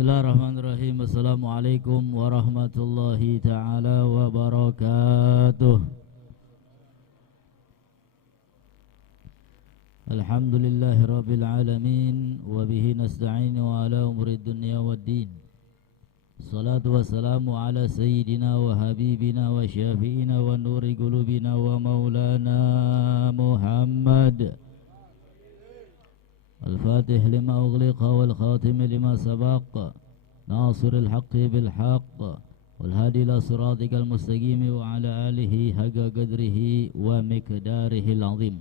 Bismillahirrahmanirrahim. Assalamualaikum warahmatullahi ta'ala wabarakatuh. Alhamdulillahi rabbil alamin. Wabihi nasta'inu ala umurid dunya waddin. Salatu wassalamu ala sayyidina wa habibina wa syafi'ina wa nuri qulubina wa maulana Muhammad الفاتح لما أغلق والخاتم لما سبق ناصر الحق بالحق والهادي إلى صراطك المستقيم وعلى آله حق قدره ومقداره العظيم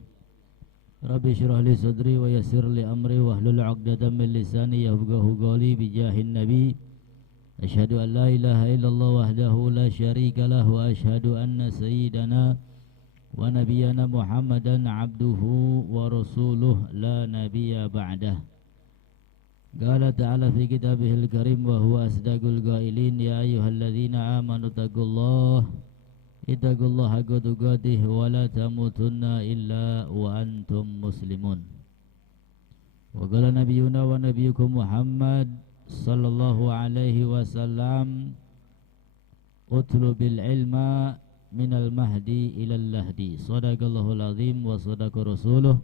رب اشرح لي صدري ويسر لي أمري واحلل عقدة من لساني يفقهوا قولي بجاه النبي أشهد أن لا إله إلا الله وحده لا شريك له وأشهد أن سيدنا ونبينا محمدا عبده ورسوله لا نبي بعده. قال تعالى في كتابه الكريم وهو أصدق القائلين يا أيها الذين آمنوا اتقوا الله حق تقاته ولا تموتن إلا وأنتم مسلمون. وقال نبينا ونبيكم محمد صلى الله عليه وسلم اطلب العلم minal mahdi ilal lahdi. Sadaqallahul azim wa sadaqa rasuluh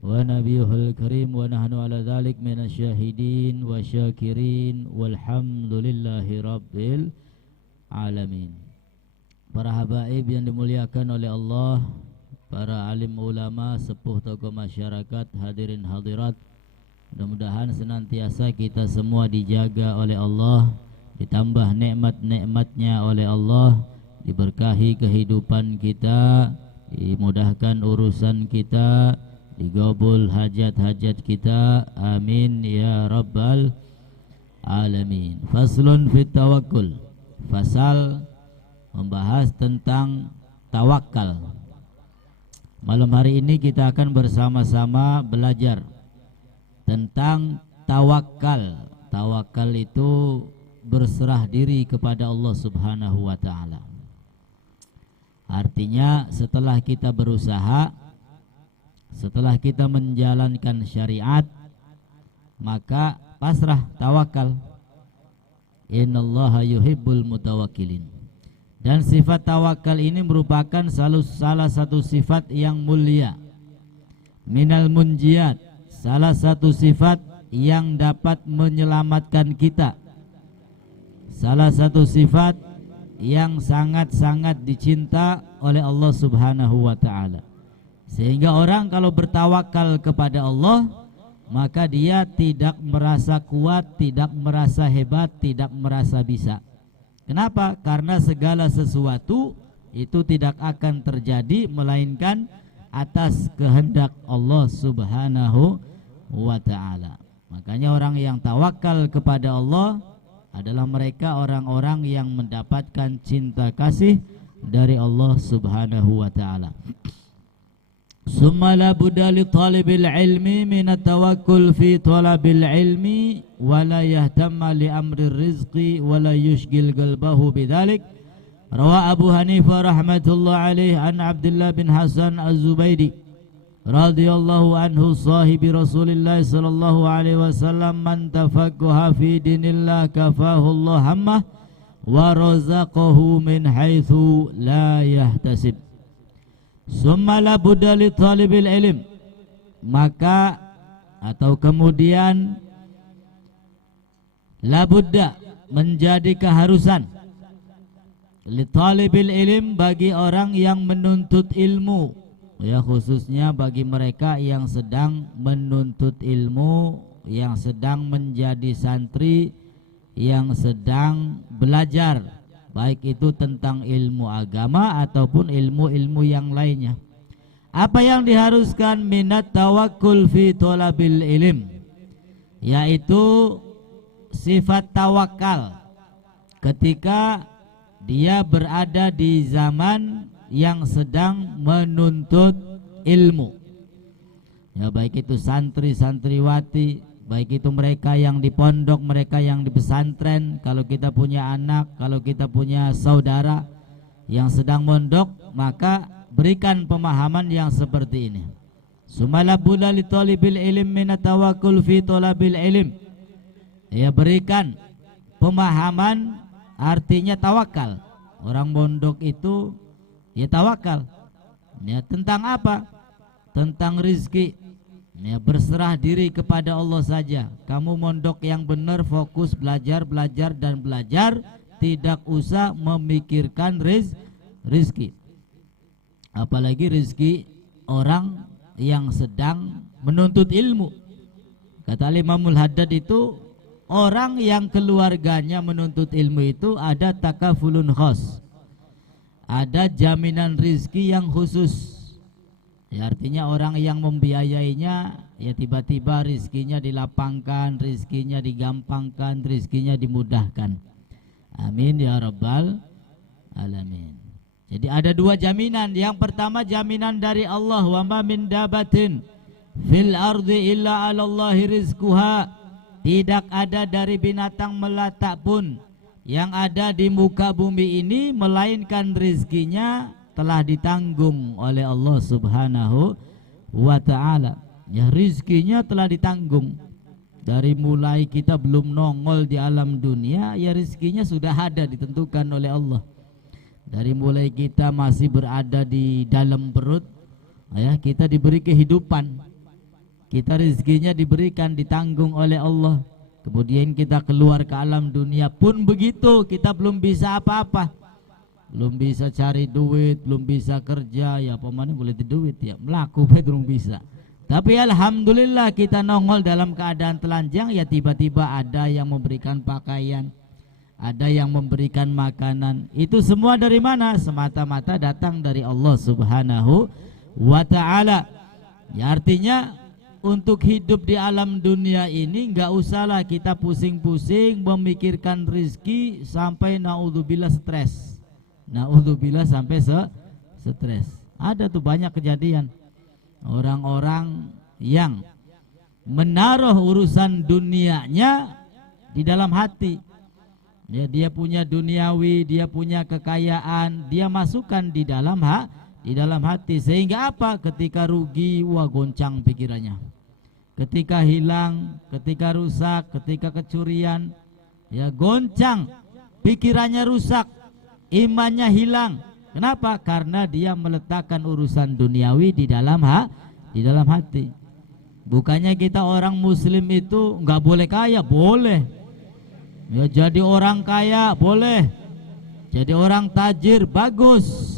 wa nabiyuhul karim wa nahnu ala dhalik minasyahidin wa syakirin walhamdulillahi rabbil alamin. Para habaib yang dimuliakan oleh Allah, para alim ulama, sepuh tokoh masyarakat, hadirin hadirat, mudah-mudahan senantiasa kita semua dijaga oleh Allah, ditambah nikmat-nikmatnya oleh Allah, diberkahi kehidupan kita, dimudahkan urusan kita, digabul hajat-hajat kita, amin ya rabbal alamin. Faslun fit tawakkul. Fasal membahas tentang tawakal. Malam hari ini kita akan bersama-sama belajar tentang tawakal. Tawakal itu berserah diri kepada Allah Subhanahu wa ta'ala. Artinya setelah kita berusaha, setelah kita menjalankan syariat, maka pasrah, tawakal. Innallaha yuhibbul mutawakkilin. Dan sifat tawakal ini merupakan salah satu sifat yang mulia. Minal munjiyat, salah satu sifat yang dapat menyelamatkan kita. Salah satu sifat yang sangat-sangat dicinta oleh Allah Subhanahu wa ta'ala. Sehingga orang kalau bertawakal kepada Allah, maka dia tidak merasa kuat, tidak merasa hebat, tidak merasa bisa. Kenapa? Karena segala sesuatu itu tidak akan terjadi melainkan atas kehendak Allah Subhanahu wa ta'ala. Makanya orang yang tawakal kepada Allah adalah mereka orang-orang yang mendapatkan cinta kasih dari Allah Subhanahu wa ta'ala. Summa la budda li talibil ilmi min at-tawakkul fi talabil ilmi wa la yahtamma li amri rizqi wa la yushghil qalbahu bidzalik. Rawa Abu Hanifah rahmatullah alaih an Abdullah bin Hasan Az-Zubaidi radhiyallahu anhu sahibi Rasulillah sallallahu alaihi wasallam man tafaqaha fi dinillah kafahu Allah hammah wa razaqahu min haitsu la yahtasib. Summa la budda li talibil ilm, maka atau kemudian la budda menjadi keharusan li talibil ilm bagi orang yang menuntut ilmu, ya khususnya bagi mereka yang sedang menuntut ilmu, yang sedang menjadi santri, yang sedang belajar, baik itu tentang ilmu agama ataupun ilmu-ilmu yang lainnya. Apa yang diharuskan? Minat tawakkul fi thalabil ilm, yaitu sifat tawakal ketika dia berada di zaman yang sedang menuntut ilmu, ya baik itu santri, santriwati, baik itu mereka yang di pondok, mereka yang di pesantren. Kalau kita punya anak, kalau kita punya saudara yang sedang mondok, maka berikan pemahaman yang seperti ini. Sumala bula li talibil ilm min tawakkul fi talabil ilm. Ya, berikan pemahaman artinya tawakal. Orang mondok itu ya tawakal. Ya, tentang apa? Tentang rizki. Ya, berserah diri kepada Allah saja. Kamu mondok yang benar, fokus belajar, belajar dan belajar, tidak usah memikirkan rizki. Apalagi rizki orang yang sedang menuntut ilmu. Kata Imamul Haddad itu, orang yang keluarganya menuntut ilmu itu ada takafulun khas, ada jaminan rizki yang khusus. Ya, artinya orang yang membiayainya ya tiba-tiba rizkinya dilapangkan, rizkinya digampangkan, rizkinya dimudahkan. Amin ya rabbal alamin. Jadi ada dua jaminan. Yang pertama jaminan dari Allah, wa ma min dabatin fil ardi illa 'alallahi rizquha. Tidak ada dari binatang melata pun yang ada di muka bumi ini melainkan rizkinya telah ditanggung oleh Allah Subhanahu wa ta'ala. Ya, rizkinya telah ditanggung. Dari mulai kita belum nongol di alam dunia, ya rizkinya sudah ada, ditentukan oleh Allah. Dari mulai kita masih berada di dalam perut, ya, kita diberi kehidupan, kita rizkinya diberikan, ditanggung oleh Allah. Kemudian kita keluar ke alam dunia pun begitu, kita belum bisa apa-apa, belum bisa cari duit, belum bisa kerja, ya pemane boleh di duit ya, melaku belum bisa. Tapi alhamdulillah kita nongol dalam keadaan telanjang, ya tiba-tiba ada yang memberikan pakaian, ada yang memberikan makanan. Itu semua dari mana? Semata-mata datang dari Allah Subhanahu wa ta'ala. Ya, artinya untuk hidup di alam dunia ini enggak usahlah kita pusing-pusing memikirkan rizki sampai naudzubillah stres. Naudzubillah sampai stres. Ada tuh banyak kejadian orang-orang yang menaruh urusan dunianya di dalam hati. Ya, dia punya duniawi, dia punya kekayaan, dia masukkan di dalam hati, sehingga apa? Ketika rugi, wah goncang pikirannya. Ketika hilang, ketika rusak, ketika kecurian, ya goncang, pikirannya rusak, imannya hilang. Kenapa? Karena dia meletakkan urusan duniawi di dalam hati. Bukannya kita orang muslim itu nggak boleh kaya, boleh. Ya, jadi orang kaya boleh, jadi orang tajir bagus.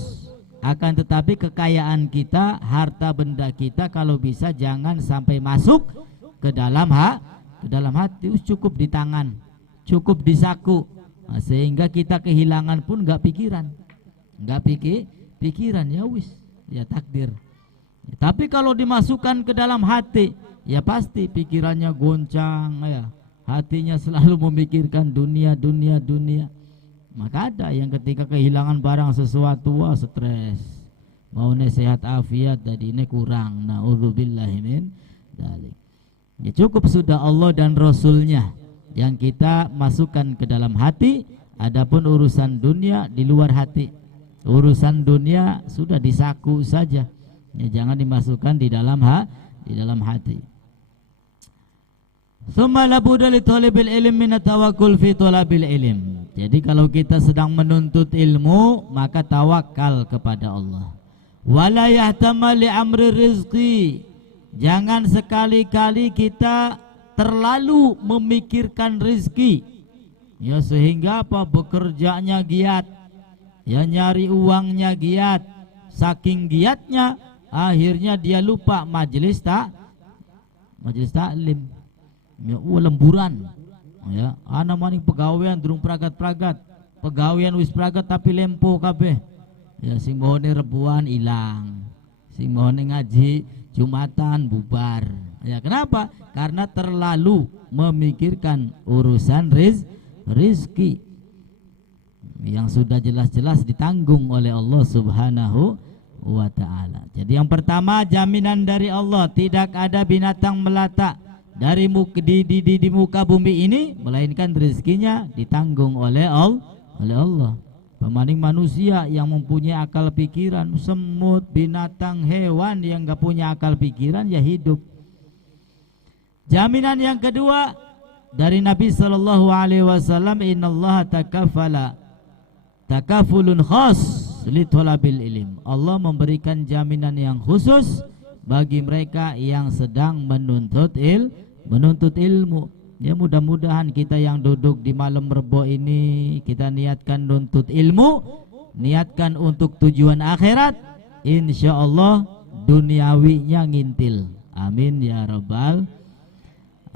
Akan tetapi kekayaan kita, harta benda kita kalau bisa jangan sampai masuk ke dalam hati. Cukup di tangan, cukup di saku, nah, sehingga kita kehilangan pun nggak pikiran, ya wis, ya takdir. Tapi kalau dimasukkan ke dalam hati, ya pasti pikirannya goncang, ya hatinya selalu memikirkan dunia. Maka ada yang ketika kehilangan barang sesuatu, wah stres, mau sehat afiat tadi ini kurang, naudzubillahi min dzalik. Ya cukup sudah Allah dan Rasulnya yang kita masukkan ke dalam hati. Adapun urusan dunia di luar hati, urusan dunia sudah disaku saja, ya jangan dimasukkan di dalam hati. Tsumma labudda li thalibil ilm min tawakkul fi thalabil ilm. Jadi kalau kita sedang menuntut ilmu, maka tawakal kepada Allah. Wala yahtama li amri rizqi. Jangan sekali-kali kita terlalu memikirkan rizki, ya sehingga apa? Bekerjanya giat, ya nyari uangnya giat. Saking giatnya akhirnya dia lupa majelis taklim. Ya, lemburan. Ya, ana maning pegawaian durung pragat-pragat. Pegawaian wis pragat tapi lempo kabeh. Ya sing mohone rebuan ilang. Sing mohone ngaji Jumatan bubar. Ya kenapa? Karena terlalu memikirkan urusan rizki yang sudah jelas-jelas ditanggung oleh Allah Subhanahu wa ta'ala. Jadi yang pertama jaminan dari Allah, tidak ada binatang melata dari di muka bumi ini melainkan rezekinya ditanggung oleh Allah. Pemaning manusia yang mempunyai akal pikiran, semut, binatang, hewan yang gak punya akal pikiran ya hidup. Jaminan yang kedua, dari Nabi sallallahu alaihi wasallam, innallaha takafulun khas li thalabil ilm. Allah memberikan jaminan yang khusus bagi mereka yang sedang menuntut ilmu. Ya, mudah-mudahan kita yang duduk di malam Rebo ini kita niatkan nuntut ilmu, niatkan untuk tujuan akhirat, insyaallah duniawinya ngintil. Amin ya rabbal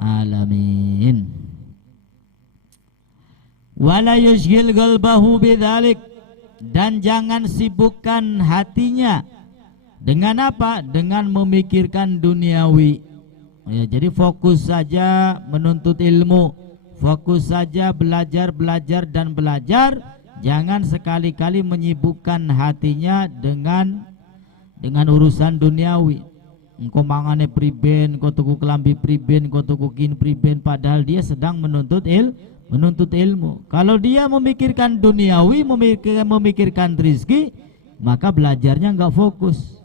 alamin. Wala yushghil qalbahu bidzalik, dan jangan sibukkan hatinya dengan apa? Dengan memikirkan duniawi. Ya, jadi fokus saja menuntut ilmu, fokus saja belajar dan belajar. Jangan sekali-kali menyibukkan hatinya dengan urusan duniawi. Engkau mangane priben, kau tuku kelambi priben, kau tuku kin priben, padahal dia sedang menuntut ilmu. Kalau dia memikirkan duniawi, memikirkan rezeki, maka belajarnya enggak fokus.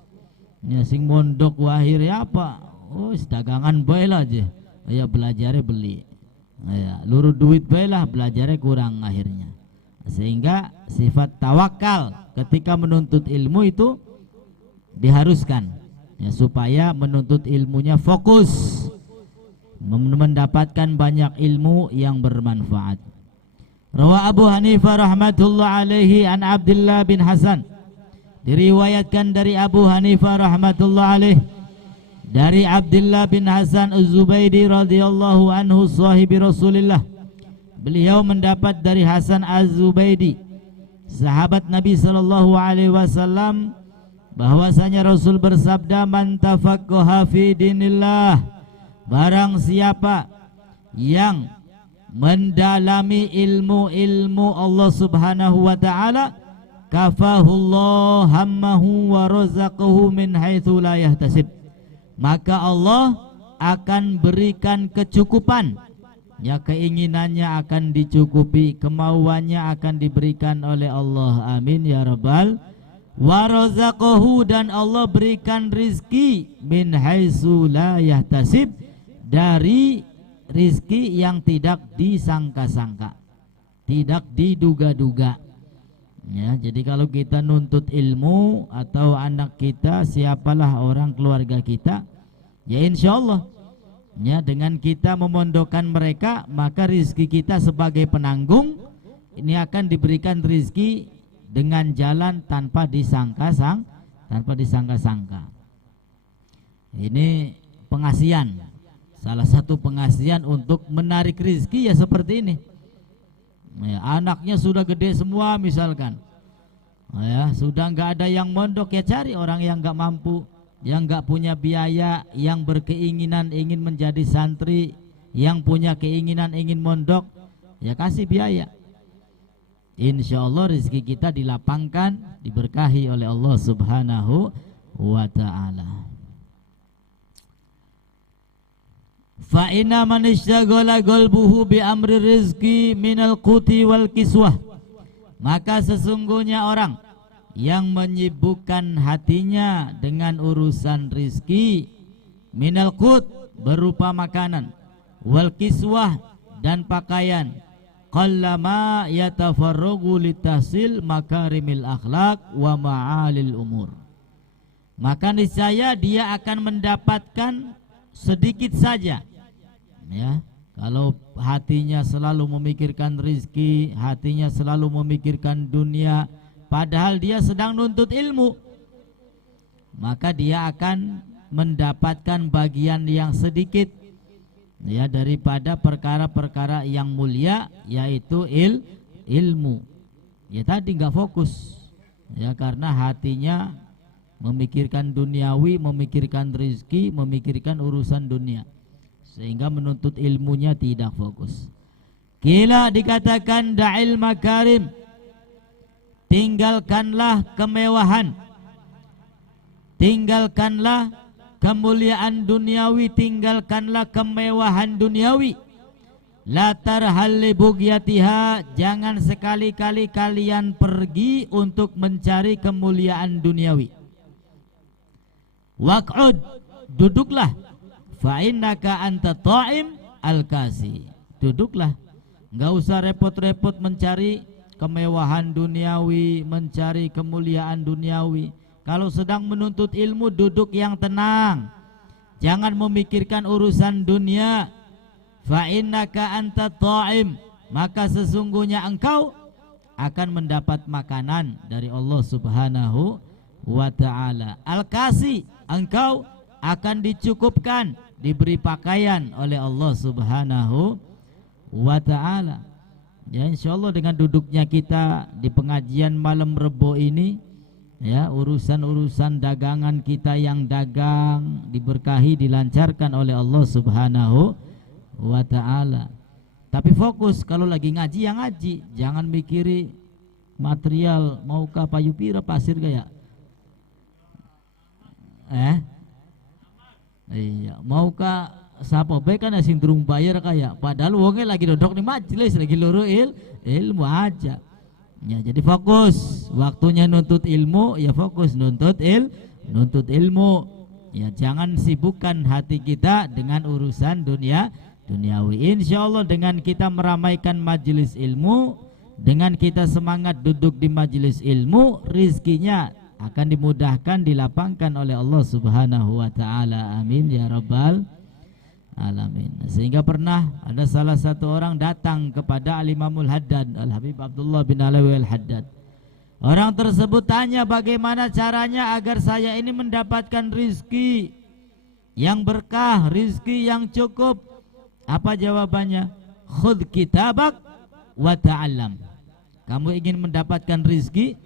Ya, sing mondok akhirnya apa? Oh, dagangan bae lah aja. Ya, belajarnya beli. Ya, luru duit bae lah, belajarnya kurang akhirnya. Sehingga sifat tawakal ketika menuntut ilmu itu diharuskan, ya, supaya menuntut ilmunya fokus, mendapatkan banyak ilmu yang bermanfaat. Rawa Abu Hanifah rahmatullah alaihi an Abdullah bin Hasan, diriwayatkan dari Abu Hanifah rahmatullah alaihi dari Abdullah bin Hasan Az-Zubaidi radhiyallahu anhu sahibi Rasulillah. Beliau mendapat dari Hasan Az-Zubaidi, sahabat Nabi sallallahu alaihi wasallam, bahwasanya Rasul bersabda, man tafaqqaha fi dinillah, barang siapa yang mendalami ilmu Allah Subhanahu wa taala, kafahullah hammahu wa razaqahu min haitsu la yahtasib, maka Allah akan berikan kecukupan, ya, keinginannya akan dicukupi, kemauannya akan diberikan oleh Allah. Amin ya rabbal warazaqahu, dan Allah berikan rizki min haitsu la yahtasib, dari rizki yang tidak disangka-sangka, tidak diduga-duga. Ya, jadi kalau kita nuntut ilmu atau anak kita, siapalah orang keluarga kita, ya insyaallah, ya, dengan kita memondokkan mereka, maka rizki kita sebagai penanggung ini akan diberikan rizki dengan jalan tanpa disangka-sangka. Ini pengasihan, salah satu pengasihan untuk menarik rizki, ya seperti ini. Ya, anaknya sudah gede semua misalkan, ya, sudah nggak ada yang mondok, ya cari orang yang nggak mampu, yang nggak punya biaya, yang berkeinginan ingin menjadi santri, yang punya keinginan ingin mondok, ya kasih biaya. Insya Allah rezeki kita dilapangkan, diberkahi oleh Allah Subhanahu wa ta'ala. Fa inna man ishtaghala qalbuhu bi amri rizqi minal quti wal kiswah, maka sesungguhnya orang yang menyibukkan hatinya dengan urusan rizki, minal qut berupa makanan, wal kiswah dan pakaian, qallama yatafarragu litahsil makarimil akhlak wa ma'alil umur, maka niscaya dia akan mendapatkan sedikit saja. Ya, kalau hatinya selalu memikirkan rizki, hatinya selalu memikirkan dunia, padahal dia sedang nuntut ilmu, maka dia akan mendapatkan bagian yang sedikit, ya, daripada perkara-perkara yang mulia, yaitu ilmu. Ya, tadi nggak fokus, ya, karena hatinya memikirkan duniawi, memikirkan rizki, memikirkan urusan dunia, sehingga menuntut ilmunya tidak fokus. Kila dikatakan da'il makarim, tinggalkanlah kemewahan, tinggalkanlah kemuliaan duniawi, tinggalkanlah kemewahan duniawi. La tarhal li bugyatiha, jangan sekali-kali kalian pergi untuk mencari kemuliaan duniawi. Waq'ud, duduklah, fa innaka anta ta'im al-kasi, duduklah. Enggak usah repot-repot mencari kemewahan duniawi, mencari kemuliaan duniawi. Kalau sedang menuntut ilmu, duduk yang tenang. Jangan memikirkan urusan dunia. Fa innaka anta ta'im, maka sesungguhnya engkau akan mendapat makanan dari Allah Subhanahu wa ta'ala. Al-Kasi, engkau akan dicukupkan, diberi pakaian oleh Allah Subhanahu wa ta'ala. Ya, insyaallah dengan duduknya kita di pengajian malam Rebo ini, ya, urusan-urusan dagangan kita yang dagang diberkahi, dilancarkan oleh Allah Subhanahu wa ta'ala. Tapi fokus kalau lagi ngaji ya ngaji, jangan mikiri material maukah payu pira pasir gaya. Iya, maukah sapa bae kan sing durung bayar kaya, padahal wonge lagi duduk di majelis, lagi luru ilmu aja. Ya, jadi fokus, waktunya nuntut ilmu, ya fokus nuntut ilmu. Ya, jangan sibukkan hati kita dengan urusan duniawi. Insyaallah dengan kita meramaikan majelis ilmu, dengan kita semangat duduk di majelis ilmu, rizkinya akan dimudahkan, dilapangkan oleh Allah Subhanahu wa ta'ala. Amin ya rabbal alamin. Sehingga pernah ada salah satu orang datang kepada Al-Imamul Haddad, Al-Habib Abdullah bin Alawi Al-Haddad. Orang tersebut tanya, bagaimana caranya agar saya ini mendapatkan rizki yang berkah, rizki yang cukup. Apa jawabannya? Khudh kitabak wa ta'allam. Kamu ingin mendapatkan rizki,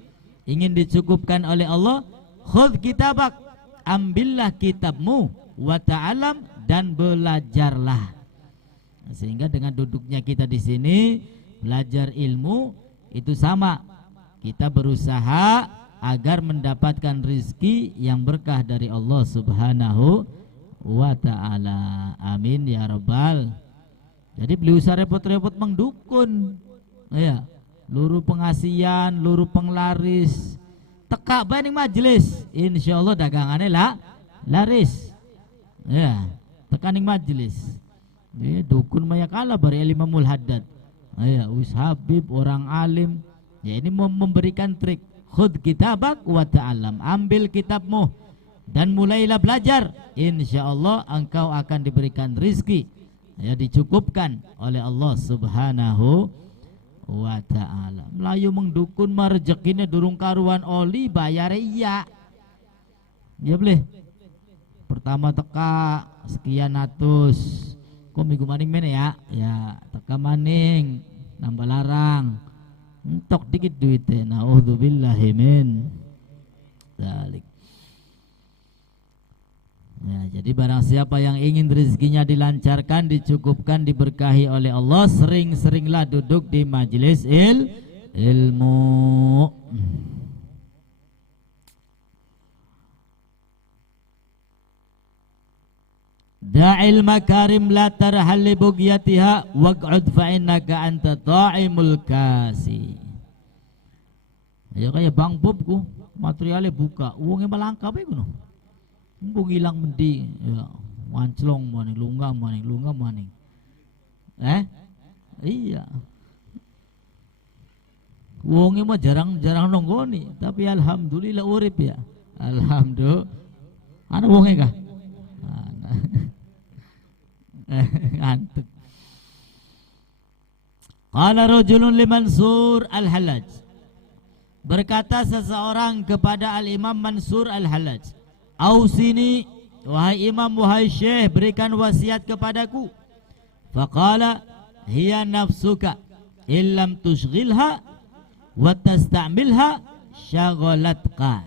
ingin dicukupkan oleh Allah, khudh kitabak, ambillah kitabmu, wa ta'allam, dan belajarlah. Sehingga dengan duduknya kita di sini belajar ilmu itu sama, kita berusaha agar mendapatkan rizki yang berkah dari Allah Subhanahu wa ta'ala. Amin ya rabbal. Jadi beli usah repot-repot mengdukun, ya, luru pengasian, luru penglaris, teka baning majelis, insyaallah dagangannya laris. Ya, tekaning majelis. Ya, dukun maya kalah bari Imamul Haddad. Ya, wis Habib orang alim. Ya, ini memberikan trik. Khudh kitabak wa ta'allam, ambil kitabmu dan mulailah belajar. Insyaallah engkau akan diberikan rizki, ya, dicukupkan oleh Allah Subhanahu wa ta'ala. Melayu mengdukun mah rezekinya durung karuan oli, bayar iya. Ya boleh. Pertama teka sekian atus, kok minggu maning mana ya? Ya teka maning, nambah larang, entok dikit duitnya. Naudzubillahi min dzalik. Ya, jadi barang siapa yang ingin rezekinya dilancarkan, dicukupkan, diberkahi oleh Allah, sering-seringlah duduk di majelis ilmu. Da'il makarim la tarhal li bugyatiha waq'ud fa innaka anta ta'imul kasi. Ya kayak Bang Bobku, materialnya buka, uangnya melangkap ya kuno. Mbung hilang mending, ya, wanclong maning, lunga maning. Iya. Uangnya mah jarang nonggoni, tapi alhamdulillah urip ya. Alhamdulillah. Ana uangnya kah? Ngantuk. Qala rajulun li Mansur Al-Hallaj. Berkata seseorang kepada Al-Imam Mansur Al-Hallaj, "Ausini, wahai imam, wahai syekh, berikan wasiat kepadaku." Faqala, "Hiya nafsuka illam tushghilha wa tasta'milha syagalatka."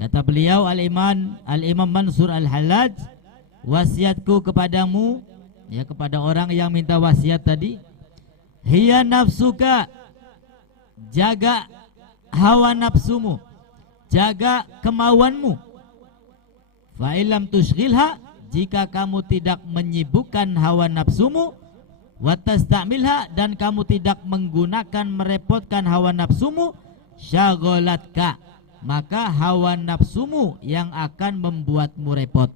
Kata beliau Al-Imam Mansur Al-Hallaj, wasiatku kepadamu, ya, kepada orang yang minta wasiat tadi, hiya nafsuka, jaga hawa nafsumu, jaga kemauanmu. Fa illam tushghilha, jika kamu tidak menyibukkan hawa nafsumu, wa tastamilha, dan kamu tidak menggunakan merepotkan hawa nafsumu, syagolatka, maka hawa nafsumu yang akan membuatmu repot.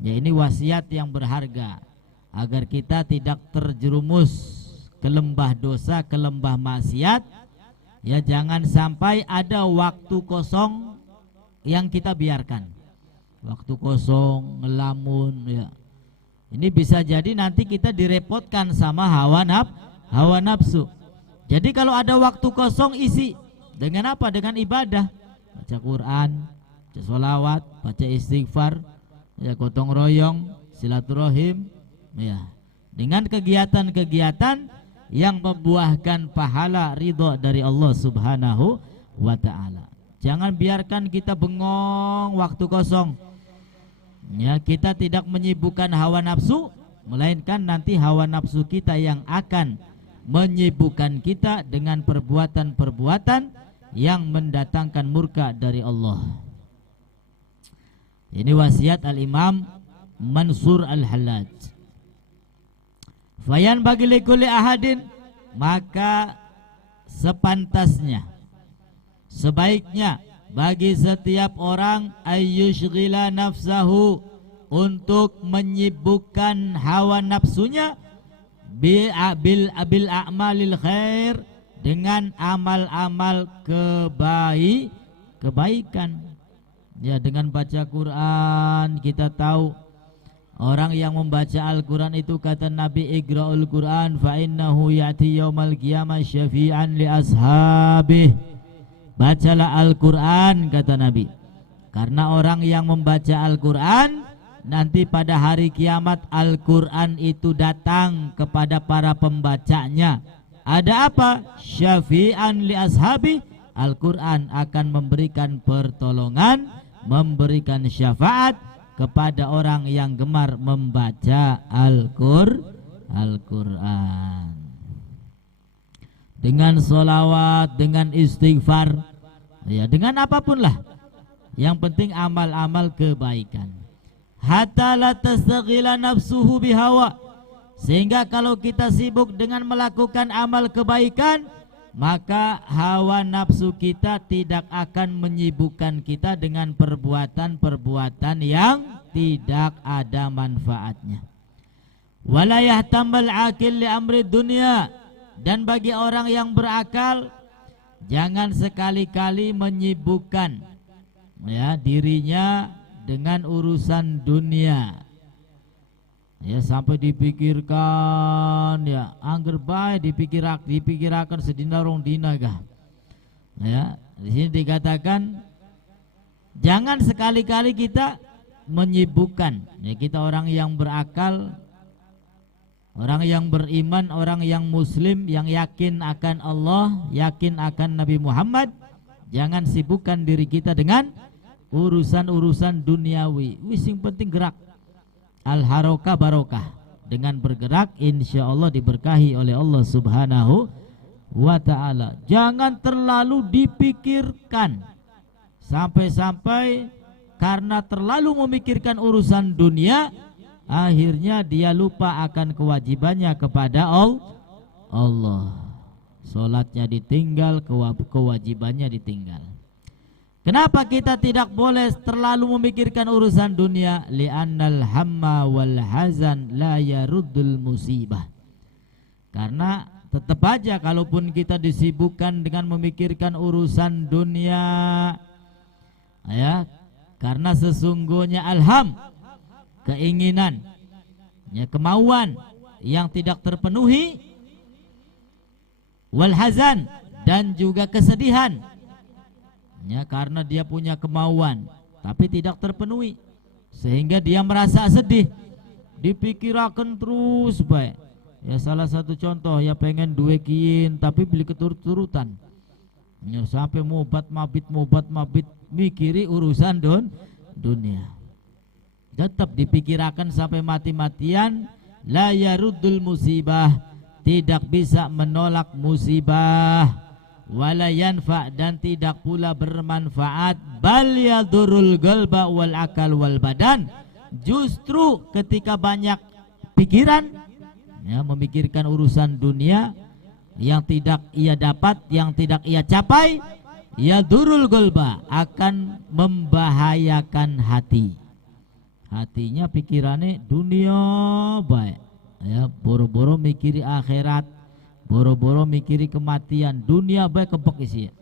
Ya, ini wasiat yang berharga. agar kita tidak terjerumus ke lembah dosa, ke lembah maksiat. Ya, jangan sampai ada waktu kosong yang kita biarkan. Waktu kosong, ngelamun, ya. Ini bisa jadi nanti kita direpotkan sama hawa nafsu. Jadi kalau ada waktu kosong, isi dengan apa? Dengan ibadah, baca Quran, baca sholawat, baca istighfar, ya, gotong royong, silaturahim, ya, dengan kegiatan-kegiatan yang membuahkan pahala ridho dari Allah Subhanahu wa ta'ala. Jangan biarkan kita bengong waktu kosong. Ya, kita tidak menyibukkan hawa nafsu, melainkan nanti hawa nafsu kita yang akan menyibukkan kita dengan perbuatan-perbuatan yang mendatangkan murka dari Allah. Ini wasiat Al-Imam Mansur Al-Hallaj. Fayan bagi likulli ahadin, maka sepantasnya, sebaiknya bagi setiap orang ayyushghila nafsahu, untuk menyibukkan hawa nafsunya bil a'malil khair, dengan amal-amal kebaikan. Ya, dengan baca Quran. Kita tahu orang yang membaca Al-Quran itu, kata Nabi, iqra'ul Quran fa innahu ya'ti yaumal qiyamah syafi'an li ashabih. Bacalah Al-Quran, kata Nabi, karena orang yang membaca Al-Quran nanti pada hari kiamat Al-Quran itu datang kepada para pembacanya. Ada apa? Syafi'an li ashabi, Al-Quran akan memberikan pertolongan, memberikan syafaat kepada orang yang gemar membaca Al-Quran. Dengan sholawat, dengan istighfar, ya, dengan apapun lah, yang penting amal-amal kebaikan. Hatta la tastaghila nafsuhu bihawa, sehingga kalau kita sibuk dengan melakukan amal kebaikan, maka hawa nafsu kita tidak akan menyibukkan kita dengan perbuatan-perbuatan yang tidak ada manfaatnya. Wala yahtamal akil li amri dunia, dan bagi orang yang berakal, jangan sekali-kali menyibukkan, ya, dirinya dengan urusan dunia. Ya, sampai dipikirkan, ya, angger bae dipikirakan sedina rong dina kah. Ya, di sini dikatakan jangan sekali-kali kita menyibukkan. Ya, kita orang yang berakal, orang yang beriman, orang yang muslim, yang yakin akan Allah, yakin akan Nabi Muhammad, jangan sibukkan diri kita dengan urusan-urusan duniawi. Yang penting gerak. Al-harokah barokah. Dengan bergerak insya Allah diberkahi oleh Allah Subhanahu wa ta'ala. Jangan terlalu dipikirkan, sampai-sampai karena terlalu memikirkan urusan dunia, akhirnya dia lupa akan kewajibannya kepada Allah. Sholatnya ditinggal, kewajibannya ditinggal. Kenapa kita tidak boleh terlalu memikirkan urusan dunia? Li'annal hamma wal hazan la yaruddul musibah. Karena tetap aja kalaupun kita disibukkan dengan memikirkan urusan dunia, ya, karena sesungguhnya alham, keinginan, ya, kemauan yang tidak terpenuhi, wal hazan, dan juga kesedihan, ya, karena dia punya kemauan tapi tidak terpenuhi, sehingga dia merasa sedih, dipikirakan terus baik. Ya, salah satu contoh, ya, pengen duwe kiin tapi beli keturut-turutan, ya, sampai mobat mabit mikiri urusan dunia. Tetap dipikirakan sampai mati-matian. La yaruddul musibah, tidak bisa menolak musibah. Wala yanfa, dan tidak pula bermanfaat. Bal yadurul qalba wal akal wal badan, justru ketika banyak pikiran, ya, memikirkan urusan dunia yang tidak ia dapat, yang tidak ia capai, yadurul qalba, akan membahayakan hati. Hatinya pikirannya dunia baik, Ya, boro-boro mikiri akhirat, boro-boro mikiri kematian, dunia baik kebek isinya.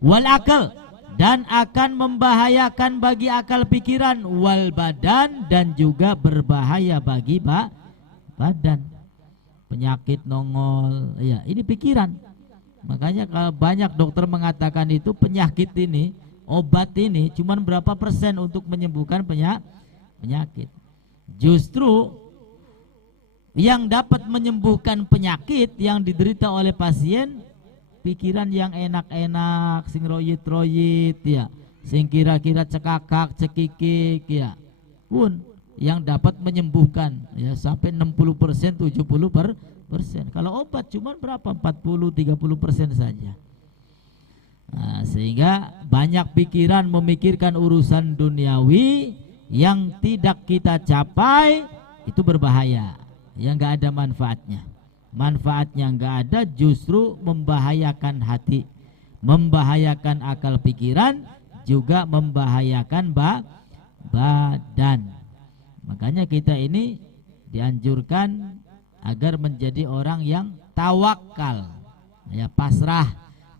Wal akal, dan akan membahayakan bagi akal pikiran, wal badan, dan juga berbahaya bagi badan. Penyakit nongol, ya ini pikiran. Makanya kalau banyak dokter mengatakan itu penyakit ini, obat ini cuman berapa persen untuk menyembuhkan penyakit. Justru yang dapat menyembuhkan penyakit yang diderita oleh pasien, pikiran yang enak-enak, sing royit-royit ya, sing kira-kira cekakak, cekikik ya, pun yang dapat menyembuhkan ya sampai 60%, 70%. Kalau obat cuma berapa? 40-30% saja. Nah, sehingga banyak pikiran memikirkan urusan duniawi yang tidak kita capai, itu berbahaya, yang nggak ada manfaatnya. Manfaatnya nggak ada, justru membahayakan hati, membahayakan akal pikiran, juga membahayakan badan. Makanya kita ini dianjurkan agar menjadi orang yang tawakal, ya, pasrah,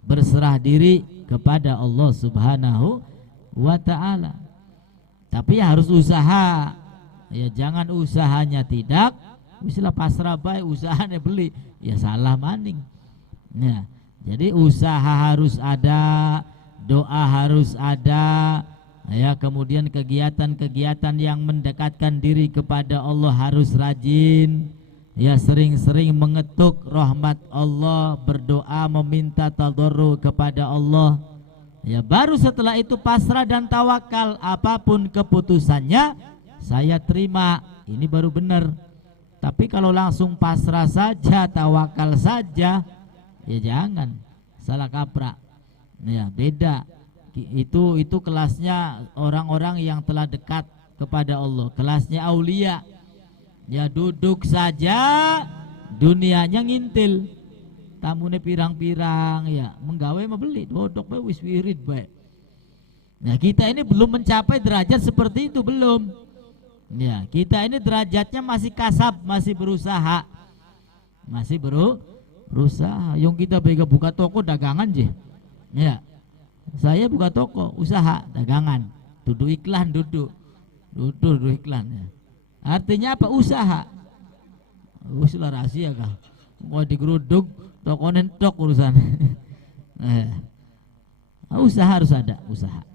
berserah diri kepada Allah Subhanahu wa ta'ala. Tapi harus usaha, ya, jangan usahanya tidak, misalnya pasrah baik, usahanya beli, ya salah maning. Ya, jadi usaha harus ada, doa harus ada, ya, kemudian kegiatan-kegiatan yang mendekatkan diri kepada Allah harus rajin, ya, sering-sering mengetuk rahmat Allah, berdoa meminta tadarru kepada Allah, ya, baru setelah itu pasrah dan tawakal, apapun keputusannya saya terima, ini baru benar. Tapi kalau langsung pasrah saja, tawakal saja, ya jangan, salah kaprah, ya beda. Itu kelasnya orang-orang yang telah dekat kepada Allah, kelasnya aulia. Ya duduk saja dunianya ngintil, tamune pirang-pirang, ya menggawe membeli, dodok bae wis wirid bae. Nah kita ini belum mencapai derajat seperti itu, belum. Ya kita ini derajatnya masih kasab, masih berusaha, masih berusaha. Yang kita buka toko dagangan je, ya. Saya buka toko, usaha, dagangan, duduk iklan, duduk iklan. Ya. Artinya apa? Usaha. Usaha rahasia kah? Mau digeruduk, toko nentok urusan. Usaha harus ada, usaha.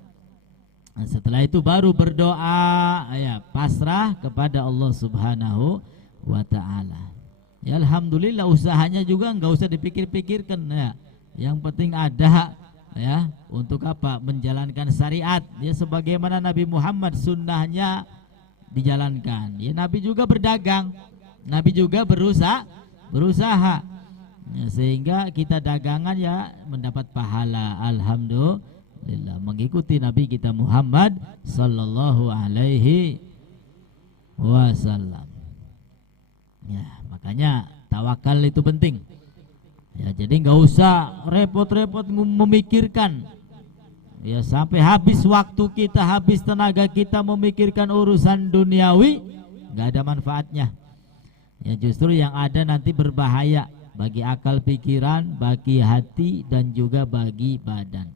Nah, setelah itu baru berdoa, ya pasrah kepada Allah Subhanahu wa ta'ala. Ya alhamdulillah usahanya juga nggak usah dipikir-pikirkan, ya. Yang penting ada, ya, untuk apa? Menjalankan syariat, ya, sebagaimana Nabi Muhammad sunnahnya dijalankan. Ya, Nabi juga berdagang, Nabi juga berusaha, ya, sehingga kita dagangan ya mendapat pahala, alhamdulillah, mengikuti Nabi kita Muhammad sallallahu alaihi wasallam. Ya, makanya tawakal itu penting. Ya, jadi nggak usah repot-repot memikirkan, ya, sampai habis waktu kita, habis tenaga kita memikirkan urusan duniawi, nggak ada manfaatnya. Ya, justru yang ada nanti berbahaya bagi akal pikiran, bagi hati, dan juga bagi badan.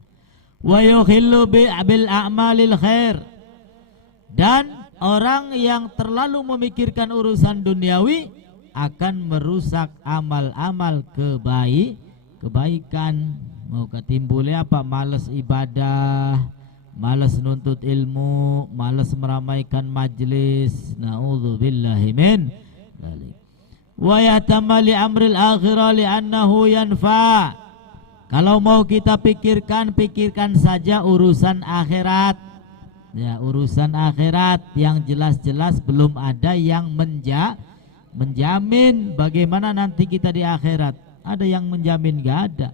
Wa yukhillu bil a'malil khair, dan orang yang terlalu memikirkan urusan duniawi akan merusak amal-amal kebaikan. Mau ketimbulnya apa? Malas ibadah, malas nuntut ilmu, malas meramaikan majlis. Na'udzubillahi min dzalik. Wa yahtamali amril akhirah li'annahu yanfa. Kalau mau kita pikirkan saja urusan akhirat. Ya, urusan akhirat yang jelas-jelas belum ada yang menjamin bagaimana nanti kita di akhirat. Ada yang menjamin? Gak ada.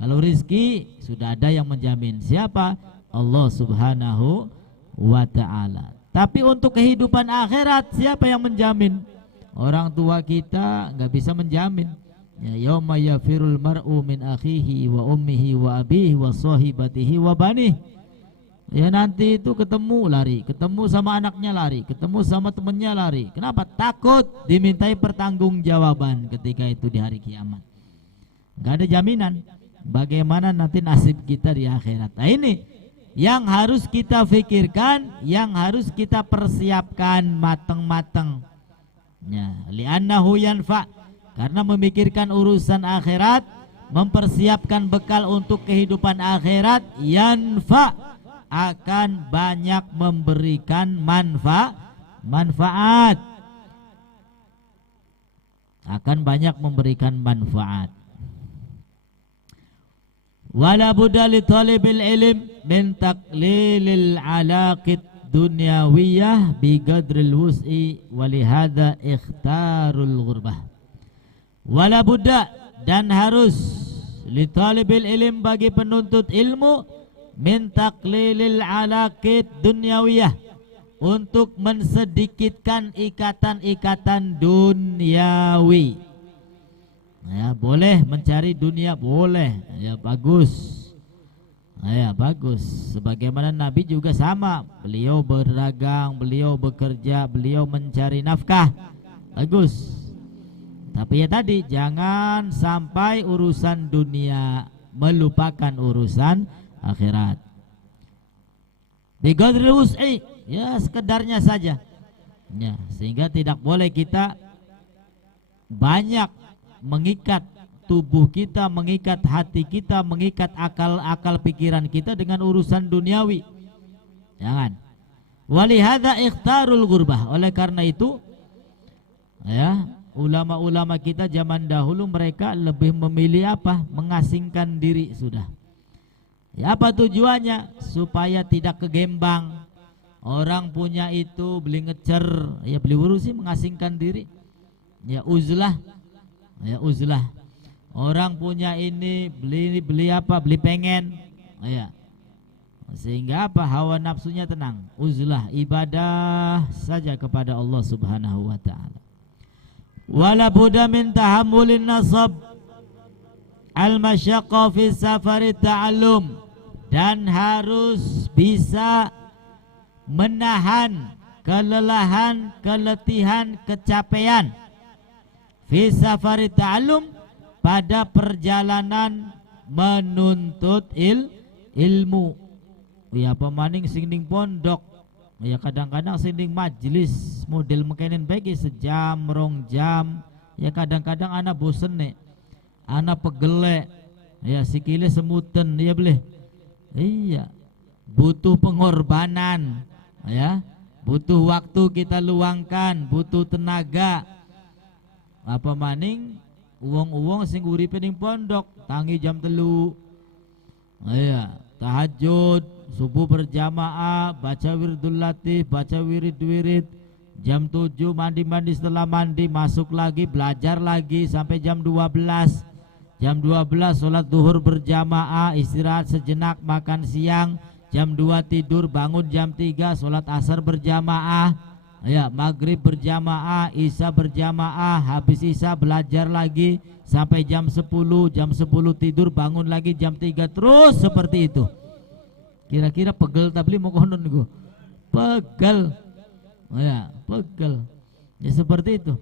Kalau rizki sudah ada yang menjamin. Siapa? Allah Subhanahu wa ta'ala. Tapi untuk kehidupan akhirat siapa yang menjamin? Orang tua kita gak bisa menjamin. Ya, yauma yafirul mar'u min akhihi wa ummihi wa abihi wa sahibatihi wa banih. Ya nanti itu ketemu lari, ketemu sama anaknya lari, ketemu sama temennya lari. Kenapa? Takut dimintai pertanggungjawaban ketika itu di hari kiamat. Gak ada jaminan bagaimana nanti nasib kita di akhirat. Nah ini yang harus kita pikirkan, yang harus kita persiapkan matang-matang. Ya, li'annahu yanfa, karena memikirkan urusan akhirat, mempersiapkan bekal untuk kehidupan akhirat, yanfa, akan banyak memberikan manfaat, akan banyak memberikan manfaat. Wala budda li talibil ilm min taqlilil alaqid dunyawiyah bi qadril wus'i wa li hadza ikhtarul ghurbah. Wala budda, dan harus li talibil ilm, bagi penuntut ilmu, min taqlilil alaqid dunyawiyah, untuk mensedikitkan ikatan-ikatan duniawi. Ya, boleh mencari dunia, boleh, ya bagus, ya bagus. Sebagaimana Nabi juga sama, beliau berdagang, beliau bekerja, beliau mencari nafkah, bagus. Tapi ya tadi, jangan sampai urusan dunia melupakan urusan akhirat. Biqadril wus'i, ya sekedarnya saja. Ya, sehingga tidak boleh kita banyak mengikat tubuh kita, mengikat hati kita, mengikat akal pikiran kita dengan urusan duniawi. Jangan. Walihada ikhtarul gurbah. Oleh karena itu, ya, ulama-ulama kita zaman dahulu mereka lebih memilih apa? Mengasingkan diri sudah. Ya, apa tujuannya? Supaya tidak kegembang. Orang punya itu beli ngecer, ya beli urusi, mengasingkan diri. Ya uzlah. Ya uzlah. Orang punya ini beli apa? Beli pengen. Ya. Sehingga apa? Hawa nafsunya tenang. Uzlah, ibadah saja kepada Allah Subhanahu wa taala. Wala budda min tahammulin nasab al-masyaqqa fi safari ta'allum, dan harus bisa menahan kelelahan, keletihan, kecapean fi safari ta'allum, pada perjalanan menuntut ilmu. Ya pemaning sing pondok, ya kadang-kadang sing majlis model mekanin bagi sejam, 2 jam. Ya kadang-kadang anak bosen nih, anak pegele, ya sikile semuten, ya boleh. Iya, butuh pengorbanan, ya, butuh waktu kita luangkan, butuh tenaga. Apa maning uang sing uripe ning pondok tangi jam 3, iya, tahajud, subuh berjamaah, baca wirdul latif, baca wirid-wirid, jam 7 mandi-mandi, setelah mandi masuk lagi belajar lagi sampai jam 12. Jam 12 sholat duhur berjamaah, istirahat sejenak, makan siang, jam 2 tidur, bangun jam 3 sholat asar berjamaah, ya maghrib berjamaah, isya berjamaah, habis isya belajar lagi sampai jam 10 tidur, bangun lagi jam 3, terus seperti itu. Kira-kira pegel tabli mau konon gue, pegel, ya pegel, ya seperti itu.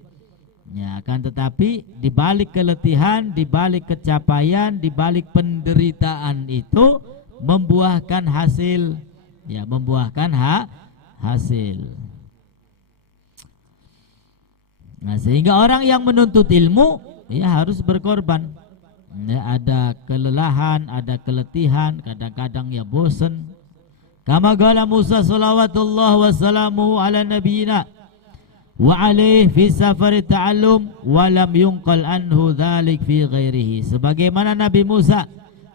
Ya, akan tetapi di balik keletihan, di balik kecapaian, di balik penderitaan itu membuahkan hasil, ya membuahkan hasil. Nah, sehingga orang yang menuntut ilmu ya harus berkorban. Ya, ada kelelahan, ada keletihan, kadang-kadang ya bosan. Kama qala Musa salawatullah wassalamu ala nabiyina wa alaih fi safari ta'allum wa lam yunqal anhu dhalik fi ghairihi. Sebagaimana Nabi Musa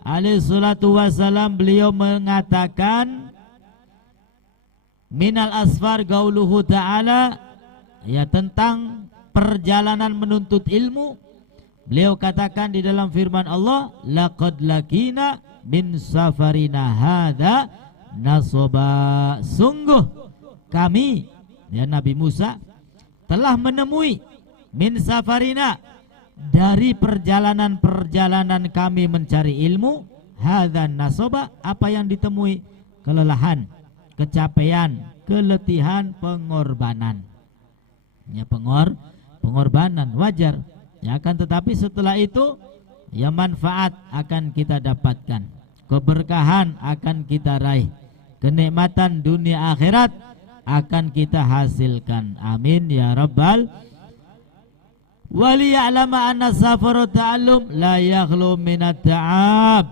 alaihi salatu wassalam, beliau mengatakan minal asfar gauluhu ta'ala, ya tentang perjalanan menuntut ilmu. Beliau katakan di dalam firman Allah, laqad lakina min safarina hadza nasaba, sungguh kami, ya Nabi Musa, telah menemui min safarina, dari perjalanan-perjalanan kami mencari ilmu, hadza nasaba, apa yang ditemui? Kelelahan, kecapean, keletihan, pengorbanan. Ya, pengorbanan wajar. Ya, akan tetapi setelah itu ya manfaat akan kita dapatkan, keberkahan akan kita raih, kenikmatan dunia akhirat akan kita hasilkan. Amin ya rabbal. Waliya'lama anna safaru ta'allum la yakhlu minat ta'ab.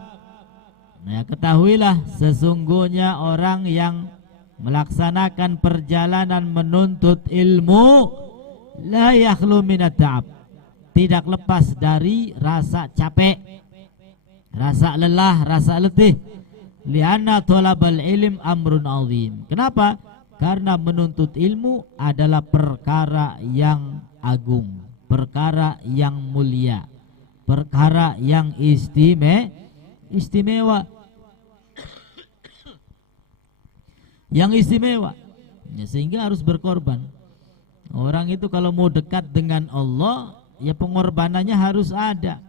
Ya, ketahuilah sesungguhnya orang yang melaksanakan perjalanan menuntut ilmu la yakhlu minat ta'ab, tidak lepas dari rasa capek, rasa lelah, rasa letih. Lianna thalabal ilm amrun azim. Kenapa? Karena menuntut ilmu adalah perkara yang agung, perkara yang mulia, perkara yang istimewa, yang istimewa. Ya, sehingga harus berkorban. Orang itu kalau mau dekat dengan Allah, ya pengorbanannya harus ada.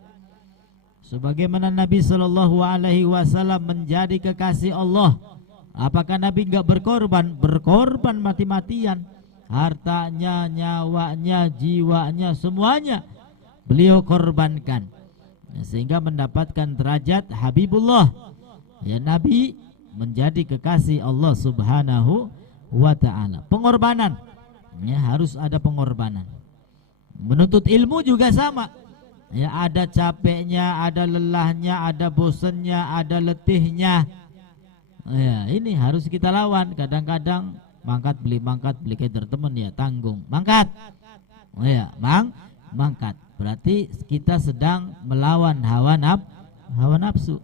Sebagaimana Nabi Shallallahu Alaihi Wasallam menjadi kekasih Allah, apakah Nabi enggak berkorban? Berkorban mati-matian, hartanya, nyawanya, jiwanya, semuanya beliau korbankan, ya, sehingga mendapatkan derajat Habibullah. Ya, Nabi menjadi kekasih Allah Subhanahu wa Ta'ala. Pengorbanan, ya, harus ada pengorbanan. Menuntut ilmu juga sama. Ya, ada capeknya, ada lelahnya, ada bosannya, ada letihnya. Ya, ini harus kita lawan. Kadang-kadang mangkat beli kader temen, ya tanggung mangkat. Oh ya, mangkat. Berarti kita sedang melawan hawa nafsu.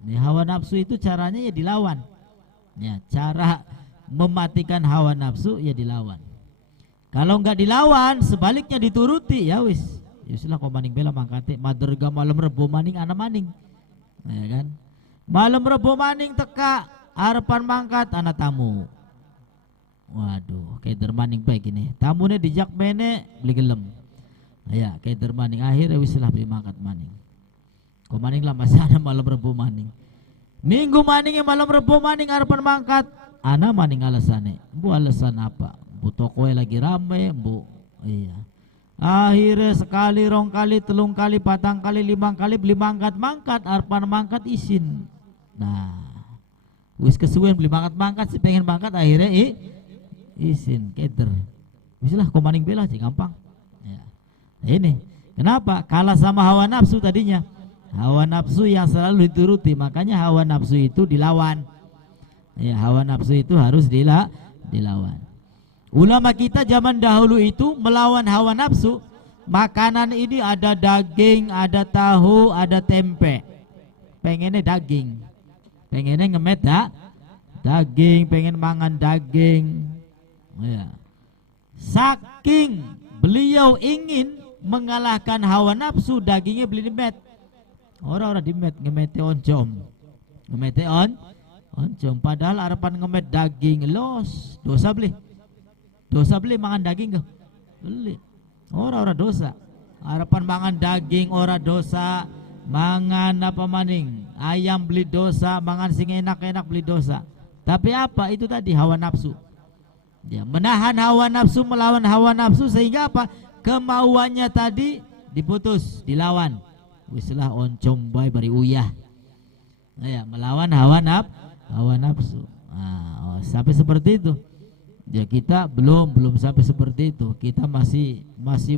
Ini hawa nafsu itu caranya ya dilawan. Ya, cara mematikan hawa nafsu ya dilawan. Kalau enggak dilawan, sebaliknya dituruti, ya wis. Yusilah kau maning bela mangkate maderga malam rebo maning ana maning. Ya kan? Malam rebo maning teka harapan mangkat anak tamu. Waduh, kayak dermaning baik ini. Tamune dijak mene beli gelem. Ya, kayak dermaning akhir yusilah beli mangkat maning. Kau maning lah masana malam rebo maning. Minggu maning malam rebo maning harapan mangkat. Ana maning alasane. Bu alasan apa? Bu tokoe lagi rame, bu. Iya. Akhirnya sekali, rong kali, telung kali, patang kali, limang kali beli mangkat arpan mangkat isin. Nah, wis kesuwen beli mangkat si pengen mangkat akhirnya isin keder. Wisilah kau maning bela sih gampang. Ya. Nah, ini kenapa? Kalah sama hawa nafsu tadinya. Hawa nafsu yang selalu dituruti, makanya hawa nafsu itu dilawan. Ya, hawa nafsu itu harus dilawan. Ulama kita zaman dahulu itu melawan hawa nafsu. Makanan ini ada daging, ada tahu, ada tempe. Pengennya daging, pengennya ngemet daging, pengen mangan daging. Ya. Saking beliau ingin mengalahkan hawa nafsu, dagingnya beli dimet. Orang-orang dimet, ngemete oncom, ngemete oncom. Padahal harapan ngemet daging los, dosa beli mangan daging ke? Beli. Ora dosa. Harapan mangan daging ora dosa. Mangan apa maning? Ayam beli dosa, mangan sing enak-enak beli dosa. Tapi apa? Itu tadi hawa nafsu. Ya, menahan hawa nafsu, melawan hawa nafsu sehingga apa? Kemauannya tadi diputus, dilawan. Wislah oncom bae bari uyah. Ya, melawan hawa nafsu. Nah, sampai seperti itu. Ya, kita belum sampai seperti itu. Kita masih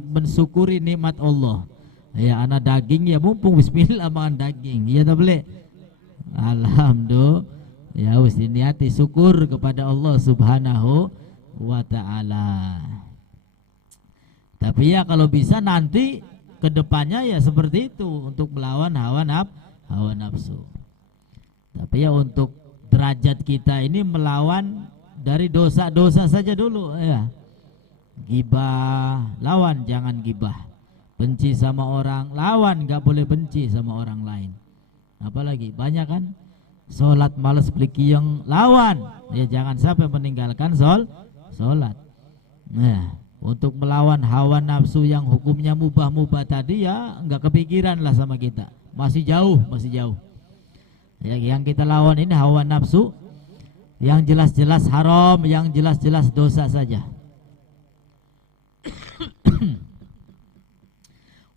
mensyukuri nikmat Allah. Ya, anak daging ya mumpung bismillah makan daging. Ya tak boleh. Alhamdulillah. Ya wis niati syukur kepada Allah Subhanahu wa Ta'ala. Tapi ya kalau bisa nanti kedepannya ya seperti itu untuk melawan hawa nafsu. Tapi ya untuk derajat kita ini melawan dari dosa-dosa saja dulu ya. Gibah, lawan jangan gibah. Benci sama orang, lawan, gak boleh benci sama orang lain. Apalagi banyak kan sholat malas beli kiyeng, lawan. Ya jangan sampai meninggalkan sholat. Nah, untuk melawan hawa nafsu yang hukumnya mubah-mubah tadi ya enggak kepikiran lah sama kita. Masih jauh. Ya, yang kita lawan ini hawa nafsu yang jelas-jelas haram, yang jelas-jelas dosa saja.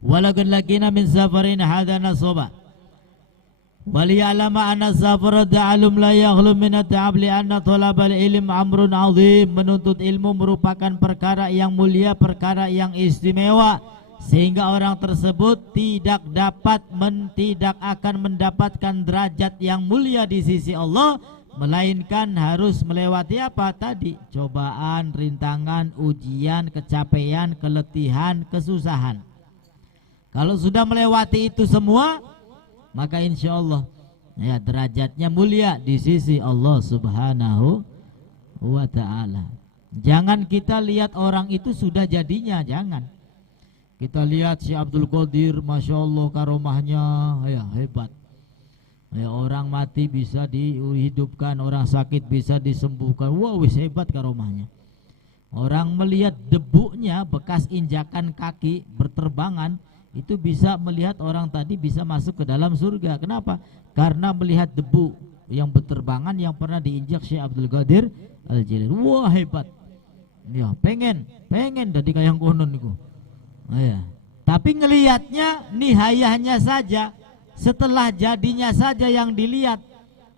Walakin lakina min safarin hadha nasaba waliya'lama anna safara ta'allum la yakhlu min at-ta'ab li'anna talabal ilm amrun 'azim. Menuntut ilmu merupakan perkara yang mulia, perkara yang istimewa, sehingga orang tersebut tidak akan mendapatkan derajat yang mulia di sisi Allah, melainkan harus melewati apa tadi? Cobaan, rintangan, ujian, kecapean, keletihan, kesusahan. Kalau sudah melewati itu semua, maka insya Allah ya derajatnya mulia di sisi Allah Subhanahu wa ta'ala. Jangan kita lihat orang itu sudah jadinya, jangan. Kita lihat si Abdul Qadir, Masya Allah karomahnya ya hebat ya, orang mati bisa dihidupkan, orang sakit bisa disembuhkan. Wow, hebat karomahnya. Orang melihat debunya, bekas injakan kaki berterbangan, itu bisa melihat orang tadi bisa masuk ke dalam surga. Kenapa? Karena melihat debu yang berterbangan yang pernah diinjak Syekh Abdul Qadir Al-Jilani. Wah hebat ya, pengen jadi kayak yang konon itu ya. Tapi ngelihatnya nihayahnya saja, setelah jadinya saja yang dilihat,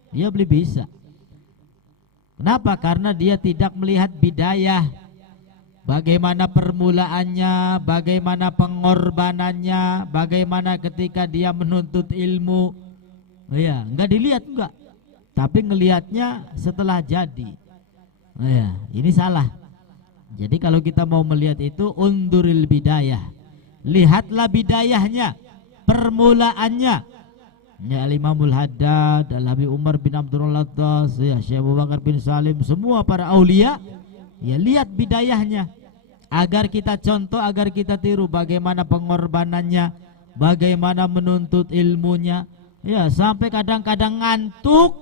dia belum bisa. Kenapa? Karena dia tidak melihat bidayah, bagaimana permulaannya, bagaimana pengorbanannya, bagaimana ketika dia menuntut ilmu. Ya, enggak dilihat enggak. Tapi ngelihatnya setelah jadi. Ya, ini salah. Jadi kalau kita mau melihat itu, unduril bidayah. Lihatlah bidayahnya, permulaannya. Ya, Al-Imamul Haddad, Al-Habib Umar bin Abdul Lattas, ya Syekh Abu Bakar bin Salim, semua para aulia. Ya, lihat bidayahnya agar kita contoh, agar kita tiru bagaimana pengorbanannya, bagaimana menuntut ilmunya. Ya, sampai kadang-kadang ngantuk,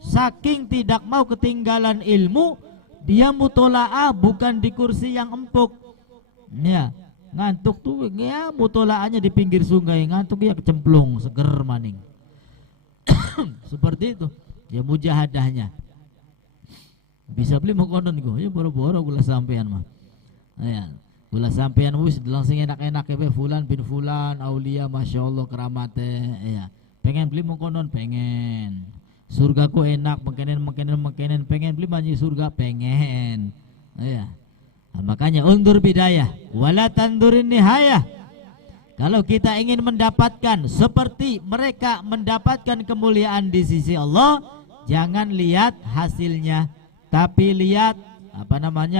saking tidak mau ketinggalan ilmu, dia mutola'ah bukan di kursi yang empuk. Ya, ngantuk tuh ya mutola'ahnya di pinggir sungai, ngantuk ya kecemplung, seger maning. Seperti itu. Ya mujahadahnya. Bisa beli mengkonon gue, ya boro-boro gula sampean mah. Ya, gula sampean wis langsung enak-enak ya fulan bin fulan aulia Masya Allah keramate ya. Pengen beli mengkonon, pengen. Surgaku enak, mengkenen pengen beli manji surga, pengen. Ya. Nah, makanya undur bidayah wala tandurin nihayah. Kalau kita ingin mendapatkan seperti mereka mendapatkan kemuliaan di sisi Allah, jangan lihat hasilnya, tapi lihat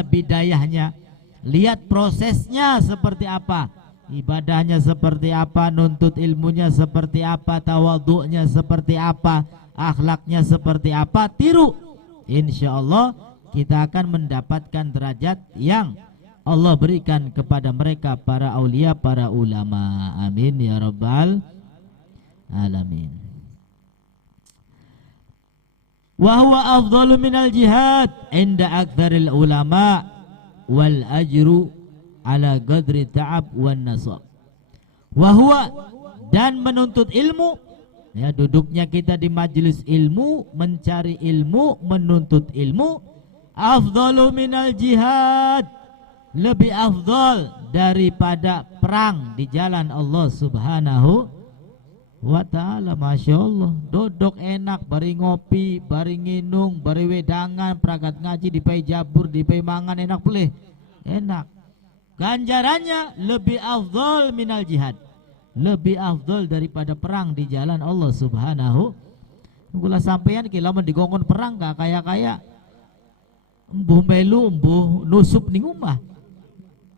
bidayahnya. Lihat prosesnya seperti apa, ibadahnya seperti apa, nuntut ilmunya seperti apa, tawadhu'nya seperti apa, akhlaknya seperti apa, tiru. Insya Allah kita akan mendapatkan derajat yang Allah berikan kepada mereka para aulia, para ulama. Amin ya rabbal alamin. Wa huwa afdalu minal jihad inda aktsaril ulama wal ajru ala qadri ta'ab wan nasab. Wa huwa, dan menuntut ilmu, ya duduknya kita di majelis ilmu, mencari ilmu, menuntut ilmu, afdalu minal jihad, lebih afdal daripada perang di jalan Allah Subhanahu wa ta'ala. Masya Allah, duduk enak, bari ngopi, bari nginung, bari wedangan, pragat ngaji, dipai jabur, dipai mangan, enak pelih, enak. Ganjarannya lebih afdal minal jihad, lebih afdal daripada perang di jalan Allah Subhanahu. Gula sampean kila mendigongkon perang gak kaya-kaya embuh melu, embuh nusup ning omah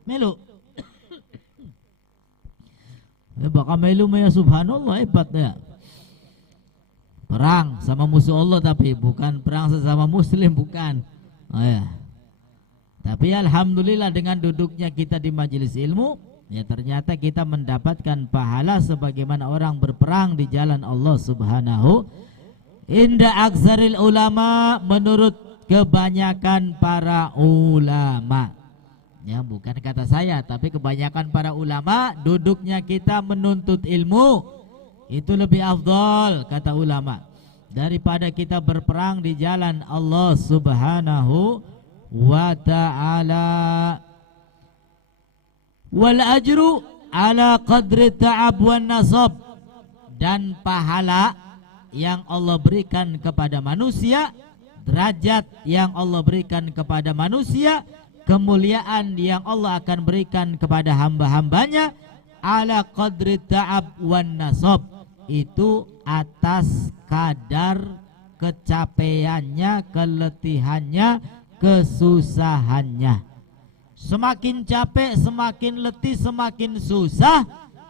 melu. Ya bakal melu ya subhanallah, hebat ya. Perang sama musuh Allah, tapi bukan perang sesama muslim, bukan. Oh ya. Tapi alhamdulillah dengan duduknya kita di majelis ilmu, ya ternyata kita mendapatkan pahala sebagaimana orang berperang di jalan Allah Subhanahu. Inda aksaril ulama, menurut kebanyakan para ulama. Ya, bukan kata saya, tapi kebanyakan para ulama, duduknya kita menuntut ilmu itu lebih afdal, kata ulama. daripada kita berperang di jalan Allah Subhanahu wa ta'ala. Wal ajru ala qadri ta'ab wan nasab, dan pahala yang Allah berikan kepada manusia, derajat yang Allah berikan kepada manusia, kemuliaan yang Allah akan berikan kepada hamba-hambanya, ala qadri ta'ab wan nasab, itu atas kadar kecapeannya, keletihannya, kesusahannya. Semakin capek, semakin letih, semakin susah,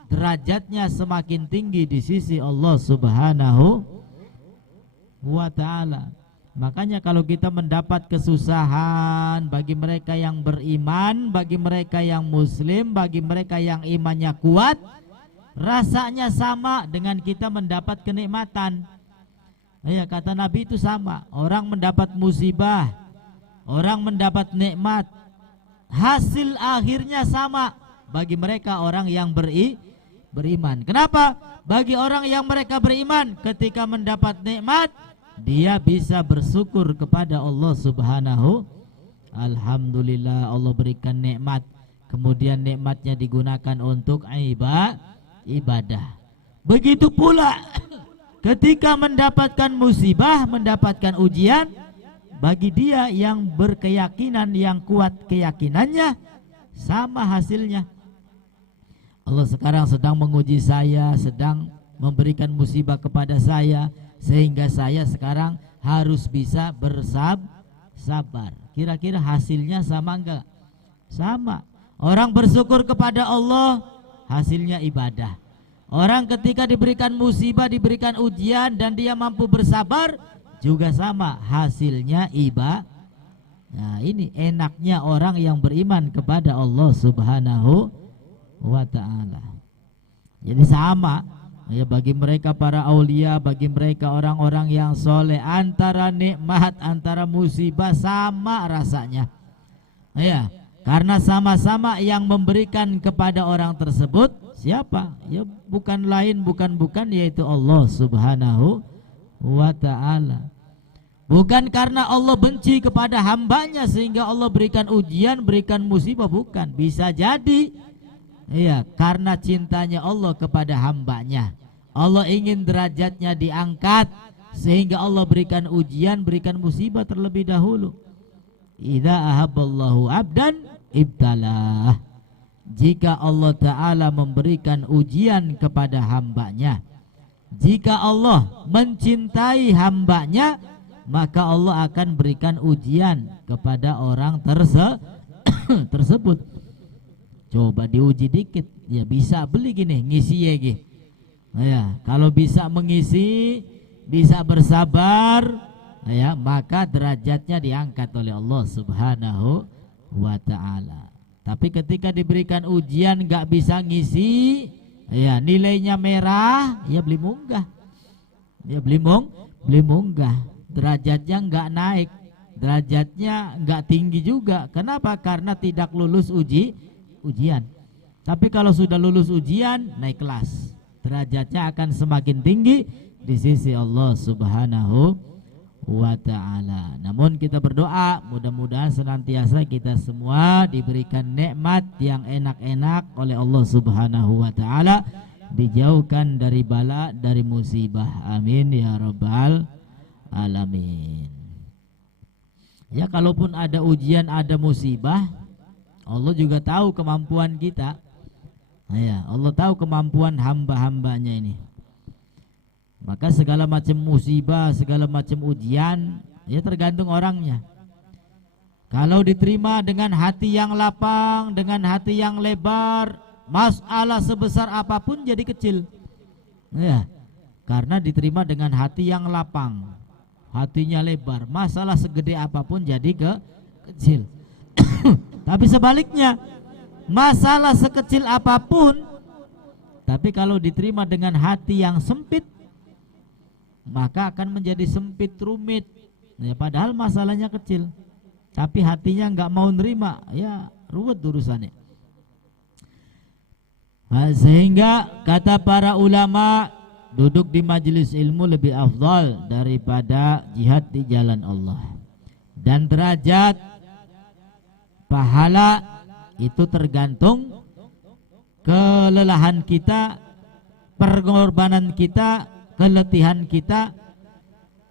derajatnya semakin tinggi di sisi Allah Subhanahu wa ta'ala. Makanya kalau kita mendapat kesusahan, bagi mereka yang beriman, bagi mereka yang muslim, bagi mereka yang imannya kuat, rasanya sama dengan kita mendapat kenikmatan. Ya, kata Nabi itu sama. Orang mendapat musibah, orang mendapat nikmat, hasil akhirnya sama bagi mereka orang yang beriman. Kenapa? Bagi orang yang mereka beriman, ketika mendapat nikmat, dia bisa bersyukur kepada Allah Subhanahu. Alhamdulillah Allah berikan nikmat, kemudian nikmatnya digunakan untuk ibadah. Begitu pula ketika mendapatkan musibah, mendapatkan ujian, bagi dia yang berkeyakinan, yang kuat keyakinannya, sama hasilnya. Allah sekarang sedang menguji saya, sedang memberikan musibah kepada saya, sehingga saya sekarang harus bisa bersabar. Kira-kira hasilnya sama enggak? Sama. Orang bersyukur kepada Allah, hasilnya ibadah. Orang ketika diberikan musibah, diberikan ujian, dan dia mampu bersabar, juga sama, hasilnya ibadah. Nah, ini enaknya orang yang beriman kepada Allah Subhanahu wa ta'ala. Jadi sama ya, bagi mereka para aulia, bagi mereka orang-orang yang soleh, antara nikmat, antara musibah sama rasanya. Ya, karena sama-sama yang memberikan kepada orang tersebut siapa? Ya bukan lain, bukan yaitu Allah Subhanahu wa ta'ala. Bukan karena Allah benci kepada hambanya sehingga Allah berikan ujian, berikan musibah, bukan. Bisa jadi iya, karena cintanya Allah kepada hambanya. Allah ingin derajatnya diangkat sehingga Allah berikan ujian, berikan musibah terlebih dahulu. Idza ahabballahu abdan ibtalah. Jika Allah Ta'ala memberikan ujian kepada hambanya, jika Allah mencintai hambanya, maka Allah akan berikan ujian kepada orang tersebut. Coba diuji dikit, ya bisa beli gini, ngisi ya gini. Ya, kalau bisa mengisi, bisa bersabar, ya, maka derajatnya diangkat oleh Allah Subhanahu wa ta'ala. Tapi ketika diberikan ujian gak bisa ngisi, ya nilainya merah, ya beli munggah. Ya beli munggah. Derajatnya gak naik, derajatnya gak tinggi juga. Kenapa? Karena tidak lulus ujian. Tapi kalau sudah lulus ujian, naik kelas, derajatnya akan semakin tinggi di sisi Allah Subhanahu wa ta'ala. Namun kita berdoa mudah-mudahan senantiasa kita semua diberikan nikmat yang enak-enak oleh Allah Subhanahu wa ta'ala, dijauhkan dari bala, dari musibah. Amin ya rabbal alamin. Ya, kalaupun ada ujian, ada musibah, Allah juga tahu kemampuan kita. Ya, Allah tahu kemampuan hamba-hambanya ini. Maka segala macam musibah, segala macam ujian, ya tergantung orangnya. Kalau diterima dengan hati yang lapang, dengan hati yang lebar, masalah sebesar apapun jadi kecil. Ya, karena diterima dengan hati yang lapang, hatinya lebar, masalah segede apapun jadi kecil. Tapi sebaliknya, masalah sekecil apapun, tapi kalau diterima dengan hati yang sempit, maka akan menjadi sempit, rumit. Ya, padahal masalahnya kecil, tapi hatinya nggak mau nerima, ya ruwet urusannya. Sehingga kata para ulama, duduk di majelis ilmu lebih afdal daripada jihad di jalan Allah. Dan derajat pahala itu tergantung kelelahan kita, pengorbanan kita, keletihan kita.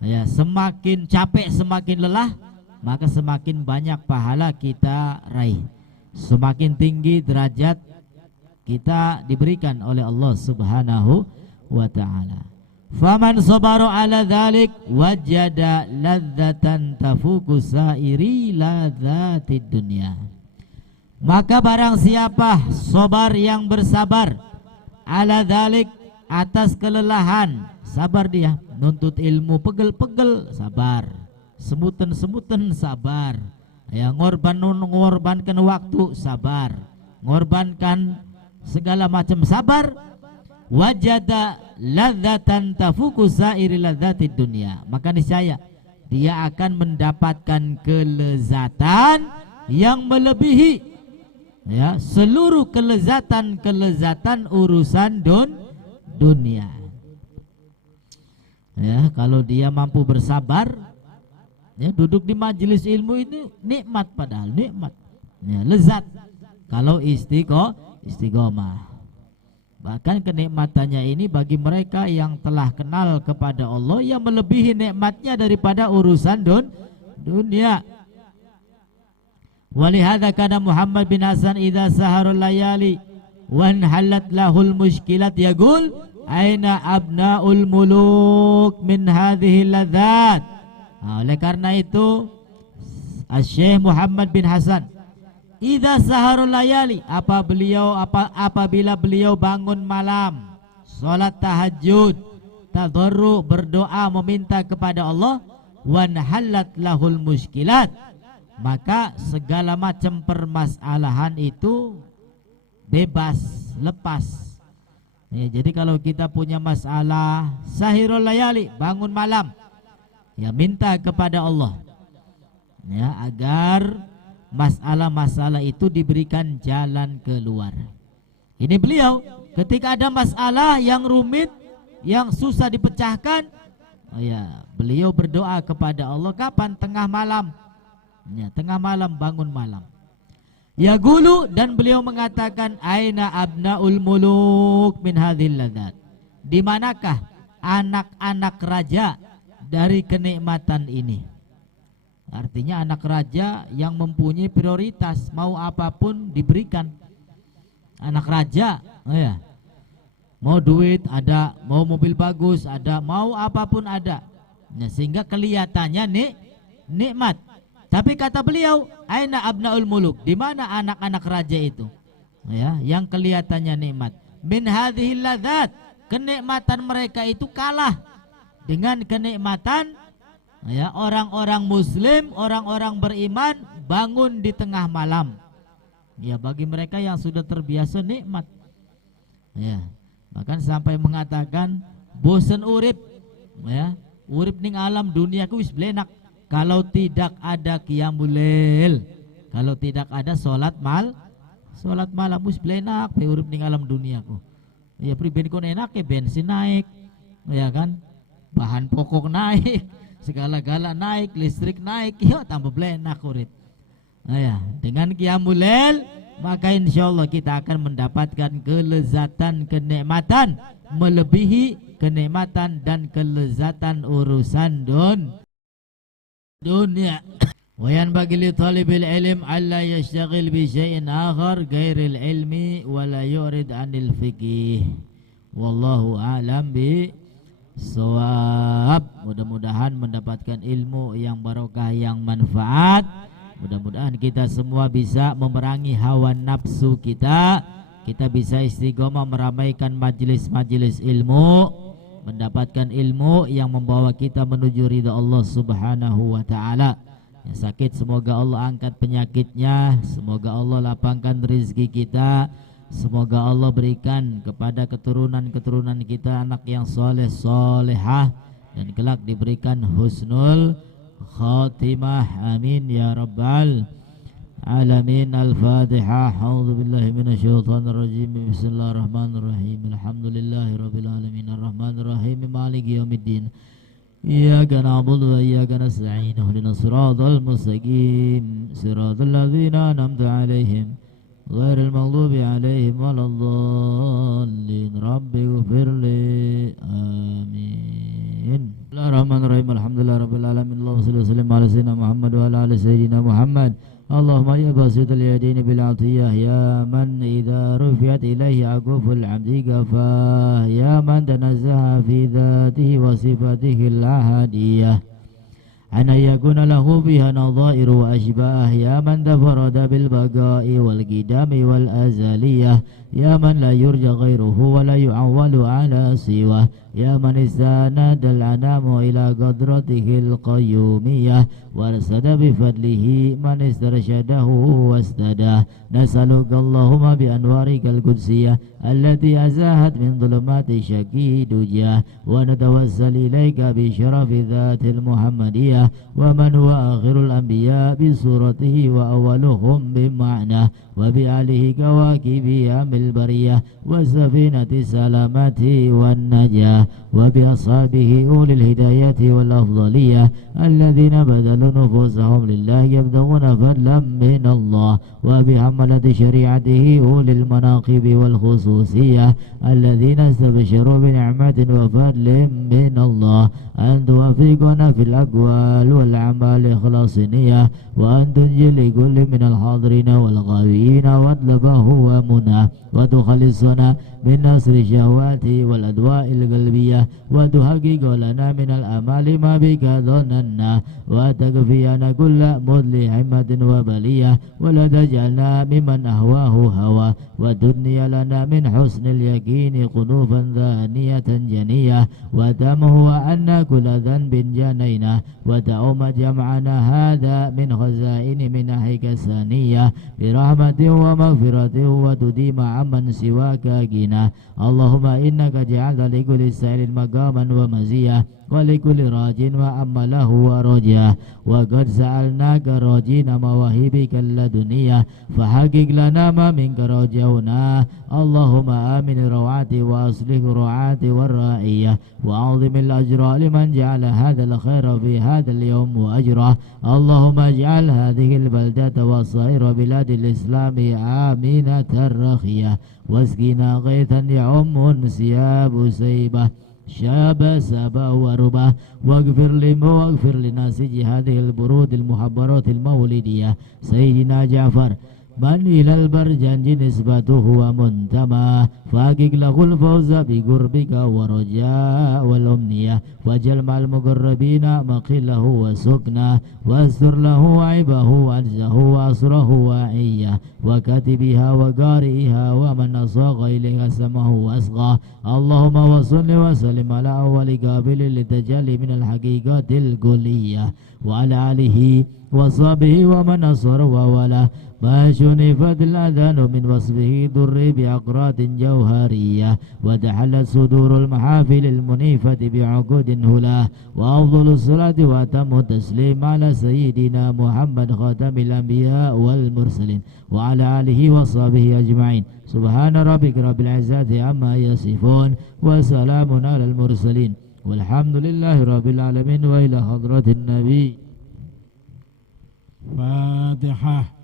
Ya, semakin capek, semakin lelah, maka semakin banyak pahala kita raih. Semakin tinggi derajat kita diberikan oleh Allah Subhanahu wa ta'ala. Faman sabaru ala dzalik wajada ladzatan tafuku sairi ladzatid dunya. Maka barang siapa sabar yang bersabar ala dzalik, atas kelelahan, sabar dia, nuntut ilmu pegel-pegel, sabar, semutan-semutan, sabar, ya, ngorbankan waktu, sabar, ngorbankan segala macam, sabar. Wajada ladzatan tafuku sairi ladzatid dunya, maka niscaya dia akan mendapatkan kelezatan yang melebihi, ya, seluruh kelezatan urusan dunia. Ya, kalau dia mampu bersabar, ya, duduk di majelis ilmu itu nikmat, padahal nikmat, ya, lezat kalau istiqomah. Bahkan kenikmatannya ini bagi mereka yang telah kenal kepada Allah yang melebihi nikmatnya daripada urusan dunia. Walihada kana Muhammad bin Hasan idza saharul layali wan halat lahul mushkilat yaqul aina abnaul muluk min hadhihi ladzat. Oleh karena itu Syekh Muhammad bin Hasan idza saharul layali, apabila beliau bangun malam, salat tahajud, tadarru, berdoa meminta kepada Allah, wan halat lahul mushkilat, maka segala macam permasalahan itu bebas, lepas. Ya, jadi kalau kita punya masalah, sahirul layali, bangun malam, ya, minta kepada Allah, ya, agar masalah-masalah itu diberikan jalan keluar. Ini beliau ketika ada masalah yang rumit, yang susah dipecahkan, oh ya, beliau berdoa kepada Allah. Kapan? Tengah malam, ya, tengah malam, bangun malam. Ya gulu, dan beliau mengatakan aina abnaul muluk min hadhil ladzat, di manakah anak-anak raja dari kenikmatan ini? Artinya anak raja yang mempunyai prioritas, mau apapun diberikan. Anak raja, oh ya, mau duit ada, mau mobil bagus ada, mau apapun ada, ya, sehingga kelihatannya nikmat. Tapi kata beliau, aina abnaul muluk, di mana anak-anak raja itu, ya, yang kelihatannya nikmat. Min hadhil ladzat, kenikmatan mereka itu kalah dengan kenikmatan, ya, orang-orang muslim, orang-orang beriman bangun di tengah malam. Ya, bagi mereka yang sudah terbiasa nikmat, ya, bahkan sampai mengatakan bosan urip, ya, urip ning alam dunia ku wis blenak kalau tidak ada qiyamul lail, kalau tidak ada salat malam wis blenak pe urip ning alam dunia ku. Ya, priben kon enak ya, bensin naik, ya kan, bahan pokok naik, segala-gala naik, listrik naik, ya, tambah blenak urip. Nah, ya, dengan qiyamul lail maka insyaallah kita akan mendapatkan kelezatan, kenikmatan melebihi kenikmatan dan kelezatan urusan dunia. Wa yanbaghi li talibil ilm alla yashtaghil bi syai'in akhar ghairil ilmi wa la yurid 'anil fiqh. Wallahu a'lam bi shawab. Mudah-mudahan mendapatkan ilmu yang barokah, yang manfaat. Mudah-mudahan kita semua bisa memerangi hawa nafsu kita. Kita bisa istiqomah meramaikan majelis-majelis ilmu, mendapatkan ilmu yang membawa kita menuju ridha Allah Subhanahu wa taala. Yang sakit semoga Allah angkat penyakitnya, semoga Allah lapangkan rezeki kita, semoga Allah berikan kepada keturunan-keturunan kita anak yang soleh solehah dan kelak diberikan husnul khatimah, amin ya rabbal العالمين. الفاتحة. أعوذ بالله من الشيطان الرجيم. بسم الله الرحمن الرحيم. الحمد لله رب العالمين الرحمن الرحيم مالك يوم الدين. إياك نعبد وإياك نستعين. اهدنا الصراط المستقيم صراط الذين أنعمت عليهم غير المغضوب عليهم ولا الضالين. رب اغفر لي. آمين. بسم الله الرحمن الرحيم. الحمد لله رب العالمين. اللهم صل وسلم على سيدنا محمد وعلى آل سيدنا محمد. اللهم يا باسط اليدين بالعطية يا من إذا رفعت إليه عقوف العبد كفاه يا من تنزه في ذاته وصفاته الأحادية أن يكون له بها نظائر وأشباه يا من تفرد بالبقاء والقدام والأزلية يا من لا يرجى غيره ولا يعول على سواه يا من استند الأنام إلى قدرته القيومية وارسد بفضله من استرشده واستداه. نسألك اللهم بأنوارك القدسية التي أزاهت من ظلمات شكي دجاه ونتوسل إليك بشرف ذات المحمدية ومن هو آخر الأنبياء بصورته وأولهم بمعناه وبآله كواكب يام البرية والسفينة السلامة والنجاة وبأصحابه أولي الهداية والأفضلية الذين بذلوا نفوسهم لله يبتغون فضلا من الله وبحملة شريعته أولي المناقب والخصوصية الذين استبشروا بنعمة وفضل من الله أن توفقنا في الأقوال والأعمال إخلاص نية وأن تنجي لكل من الحاضرين والغائبين واطلبه ومناه وتخلصنا من نصر الشهوات والأدواء القلبية وتحقق لنا من الأمال ما بك ظننا وتكفينا كل مذلحمة وبلية ولا تجعلنا ممن أهواه هوى وتدني لنا من حسن اليقين قنوفا ثانية جنية وتمهو عنا كل ذنب جنينا وتعوم جمعنا هذا من خزائن منحك الثانية برحمة ومغفرة وتديم عمن سواك غنى. اللهم إنك جعلت لكل سائل مقاما ومزية ولكل راج وأمله ورجاه وقد سألناك راجين مواهبك اللدنية فحقق لنا ما منك رجونا. اللهم آمن روعاتي وأصلح رعاتي والرائية وأعظم الأجر لمن جعل هذا الخير في هذا اليوم وأجره. اللهم اجعل هذه البلدة وصائر بلاد الإسلام آمنة رخية واسقنا غيثا يعم انسياب سيبة شاب سبا وربا واغفر لناسج هذه البرود المحبرات المولدية سيدنا جعفر من إلى البرجنج نسبته ومنتمى فاقق له الفوز بقربك ورجاء والأمنية واجعل مع المقربين مقله وسكنه واستر له عيبه وعجزه وأسره وعيه وكاتبها وقارئها ومن أصاغ إليها سمه وأصغاه. اللهم وصل وسلم على أول قابل للتجلي من الحقيقات الكلية وعلى آله وصحبه ومن نصر ووله ما شنفت الأذان من وصفه ضر بأقراط جوهرية وتحلت صدور المحافل المنيفة بعقود هلاه. وأفضل الصلاة وأتم التسليم على سيدنا محمد خاتم الأنبياء والمرسلين وعلى آله وصحبه أجمعين. سبحان ربك رب العزة عما يصفون وسلام على المرسلين والحمد لله رب العالمين. وإلى حضرة النبي. فاتحة.